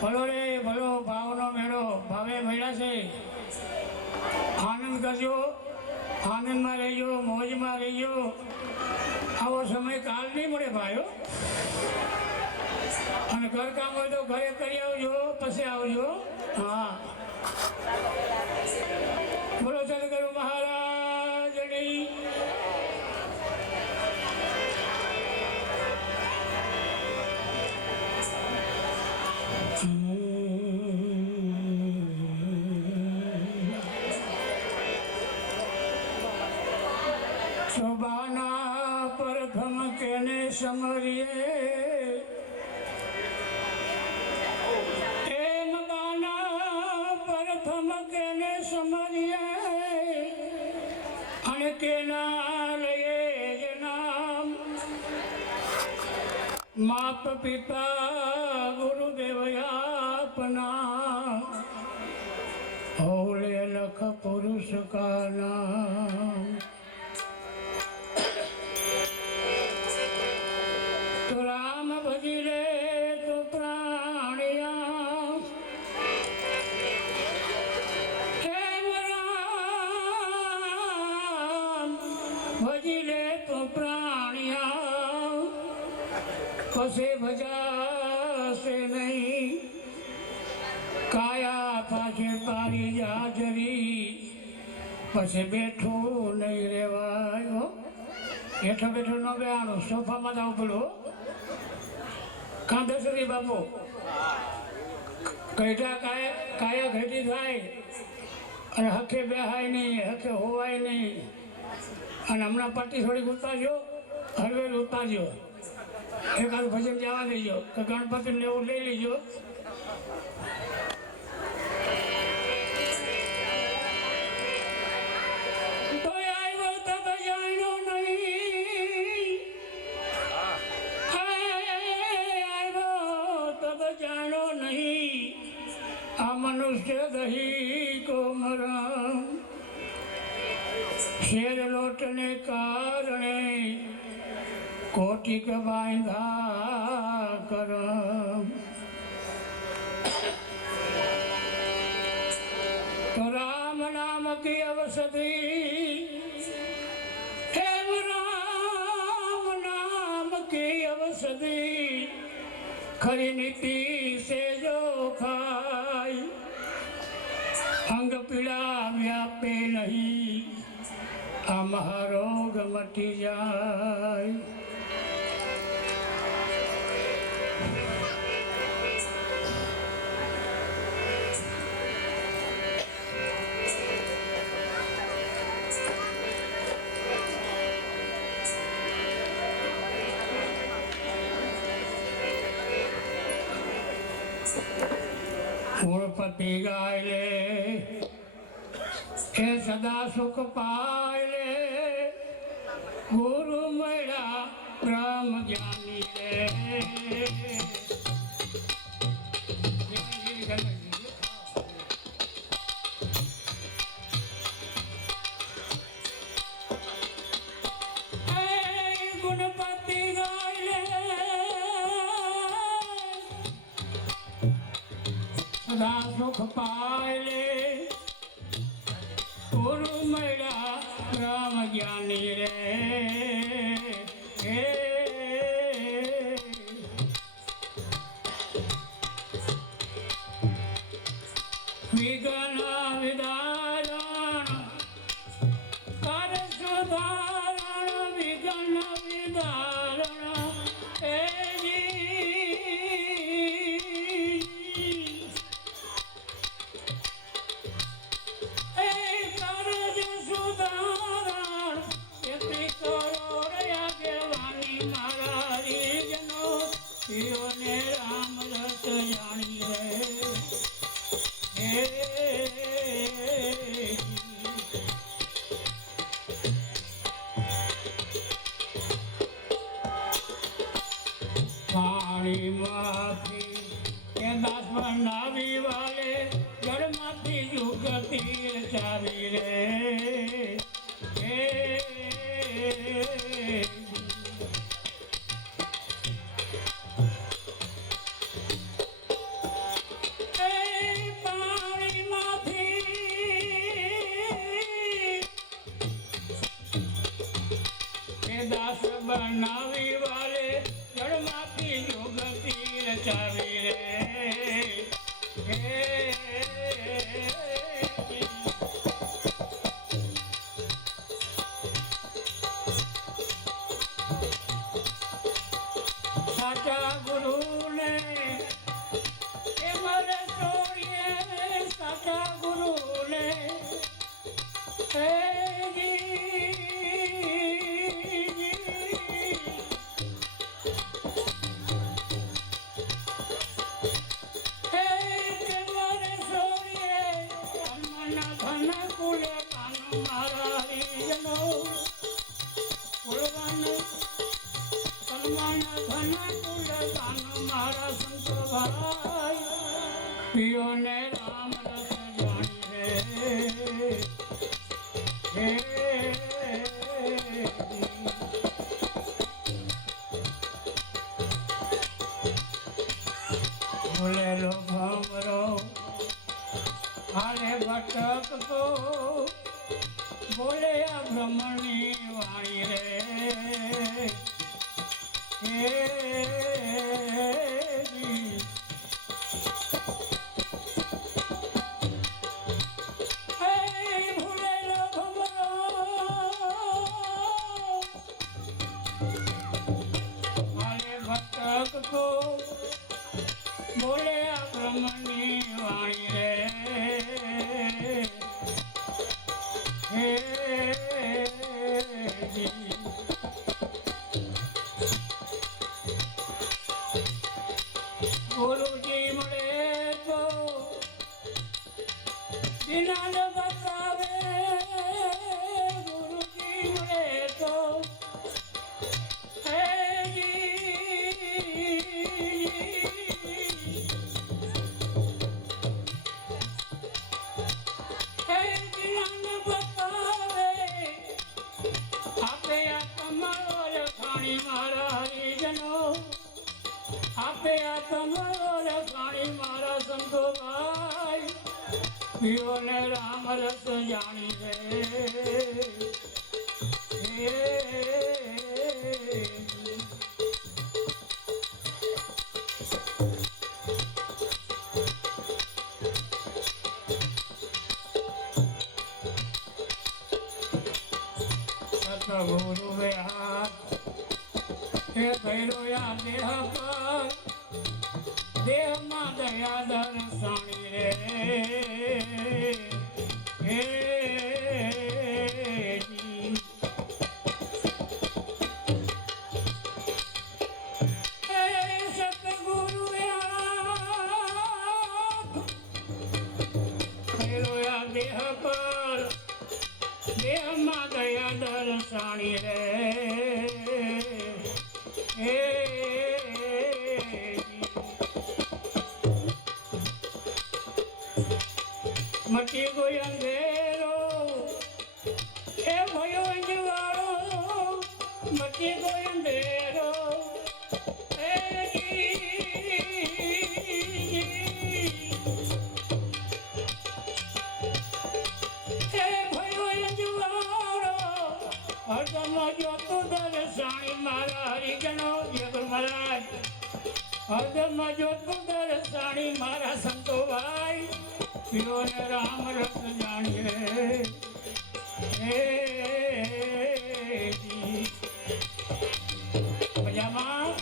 ભલો રે ભલો ભાવનો મેળો ભાવે મળ્યા છે. આનંદ કરજો, આનંદમાં રહેજો, મોજમાં રહેજો. આવો સમય કાલ નહીં મળે ભાઈઓ. અને ઘરકામ હોય તો ઘરે કરી આવજો, પછી આવજો. હા, બોલો સદગુરુ મહારાજની. શોભાના પ્રથમ કેને સમરીએ, એમ બાના પ્રથમ કેને સમરીએ, અને કેના લઈએ જ નામ. માપ પિતા ગુરુદેવ આપના, હોલે લખ પુરુષ કા નામ. તો રામ ભજી લે તો પ્રાણિયા, એમ રામ ભજી લે તો પ્રાણિયા, પછી ભજાશે નહીં. કાયા પાસે તારી હાજરી, પછી બેઠું નહીં રેવાય. બેઠો બેઠો ન બેવાનું, સોફામાં જવું પડ્યું. કાં દશરી બાપુ કઈટા કાયા ઘટી થાય અને હકે બેહાય નહીં, હકે હોવાય નહીં. અને હમણાં પાટી થોડીક ઉતારજો, હરવેલ ઉતારજો. એકાદ ભજન જવા દેજો કે ગણપતિને એવું લઈ લેજો. આ મનુષ્ય દહી કો મરમ, શેર લોટને કારણે કોટિક બાંધા કરમ. તો રામ નામ કી અવસધી, એમ રામ નામ કી અવસધી, ખરી નીતિ સે જો ખાય. અંગ પીડા વ્યાપે નહીં, આ મહારોગ મટી જાય. ગુણપતિ ગાય લે એ સદા સુખ પાય લે, ગુરુ મળ્યા બ્રહ્મ જ્ઞાની રે. ગુણપતિ ગાય લે સદા સુખ પાય લે, ગુરુ મળ્યા રામ જ્ઞાની રે. વિઘ્ન વિદારણ કર સુધારણ, વિઘ્ન વિદારણ રામ રસ જાણી રે. પાણી માંથી એ દાસ બનાવી વાલે, જળમાંથી જુગતિ ચાવી રે. બનાવી વાલે જળમાંથી જોગતી રચાવી રે સાચા ગુરુને એ મારે છોડીએ સાચા ગુરુને પિયોને રામ રસ જાણી રે બોલેલો ભમરો હાલે ભટકતો બોલે આ બ્રહ્મની વાણી રે બોલે આ બ્રહ્મની વાણી રે ગુરુજી મળે તો દિનાલ બતાવે ગુરુજી મળે તો આપે આ તમારો રખાણી મારા સંતો ભાઈ પીઓને રામ રસ જાણી રે સતગુરુએ હાથ હે ભૈરોયા દેહ પર દેહમાં દયા દર્શાણી રે હે સતગુરુએ ભૈરોયા દેહ પર દેહમાં દયા દર્શાણી રે મટી ગયો અંધેરો એ ભયો અંજવાળો મટી ગયો અંધેરો એ ભયો અંજવાળો હરદમ જોતો દર્શાણી મારા હરિજનો જગર મહારાજ હરદમ જોતો દર્શાણી મારા સંતો ભાઈ પીઓને રામ રસ જાણીએ મજામાં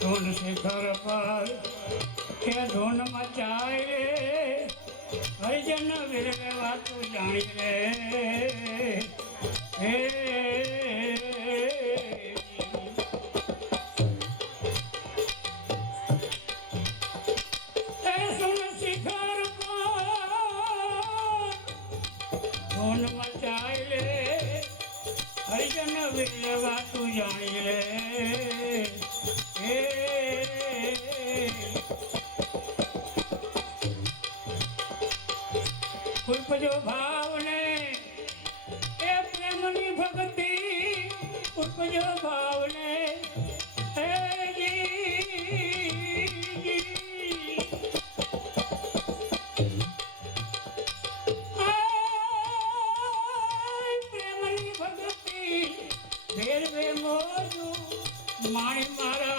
ધૂન શિખર પર એ ધૂન મચાય રે હરિજન વિરવે વાતું જાણી રે હે ધૂન મચાય રે હરિજન વિરવે વાતું જાણી રે ઉપજો ભાવને એ પ્રેમની ભક્તિ ઉપજો ભાવને હે જી માણી મહારાજ